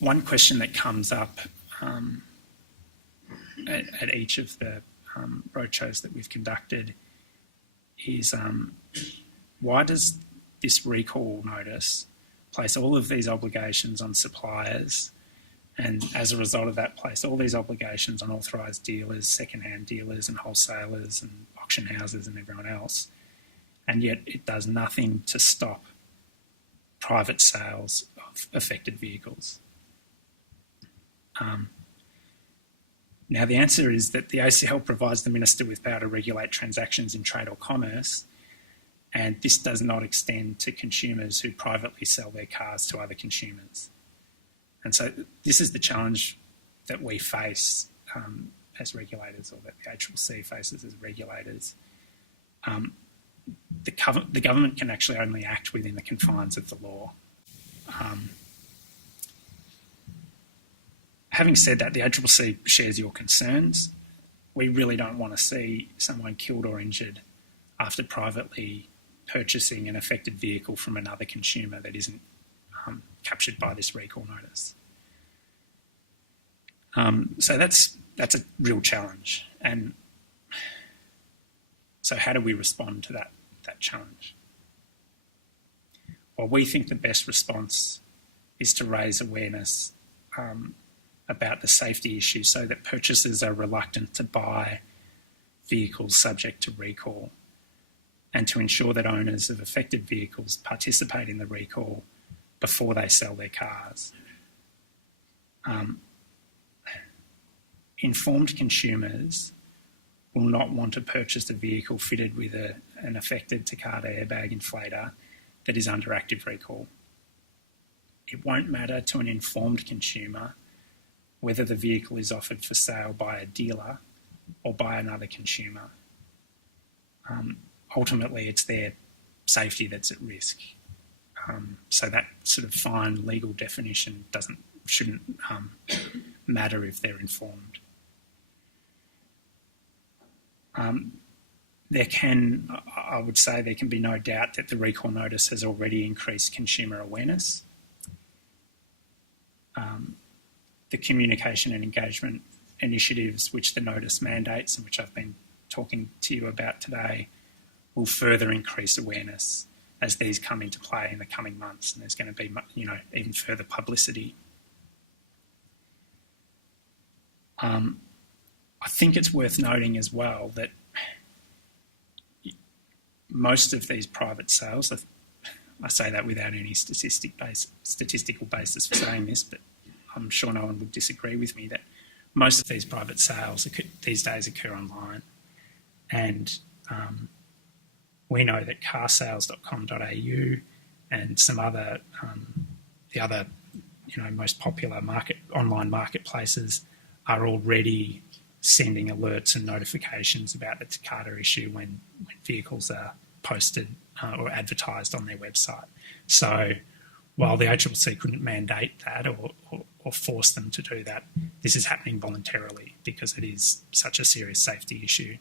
one question that comes up at each of the roadshows that we've conducted is why does this recall notice place all of these obligations on suppliers, and as a result of that place all these obligations on authorised dealers, second-hand dealers and wholesalers and auction houses and everyone else, and yet it does nothing to stop private sales of affected vehicles? Now, the answer is that the ACL provides the Minister with power to regulate transactions in trade or commerce, and this does not extend to consumers who privately sell their cars to other consumers. And so this is the challenge that we face as regulators, or that the ACCC faces as regulators. The government can actually only act within the confines of the law. Having said that, the ACCC shares your concerns. We really don't want to see someone killed or injured after privately purchasing an affected vehicle from another consumer that isn't captured by this recall notice. So that's a real challenge. And so how do we respond to that challenge? Well, we think the best response is to raise awareness about the safety issue so that purchasers are reluctant to buy vehicles subject to recall, and to ensure that owners of affected vehicles participate in the recall before they sell their cars. Informed consumers will not want to purchase a vehicle fitted with an affected Takata airbag inflator that is under active recall. It won't matter to an informed consumer whether the vehicle is offered for sale by a dealer or by another consumer. Ultimately, it's their safety that's at risk. So that sort of fine legal definition shouldn't matter if they're informed. I would say there can be no doubt that the recall notice has already increased consumer awareness. The communication and engagement initiatives which the notice mandates, and which I've been talking to you about today, will further increase awareness as these come into play in the coming months, and there's going to be, even further publicity. I think it's worth noting as well that most of these private sales, I say that without any statistical basis for saying this, but I'm sure no one would disagree with me, that most of these private sales these days occur online. And we know that carsales.com.au and some other, the other, most popular online marketplaces are already sending alerts and notifications about the Takata issue when vehicles are posted or advertised on their website. So while the ACCC couldn't mandate that or force them to do that, this is happening voluntarily because it is such a serious safety issue.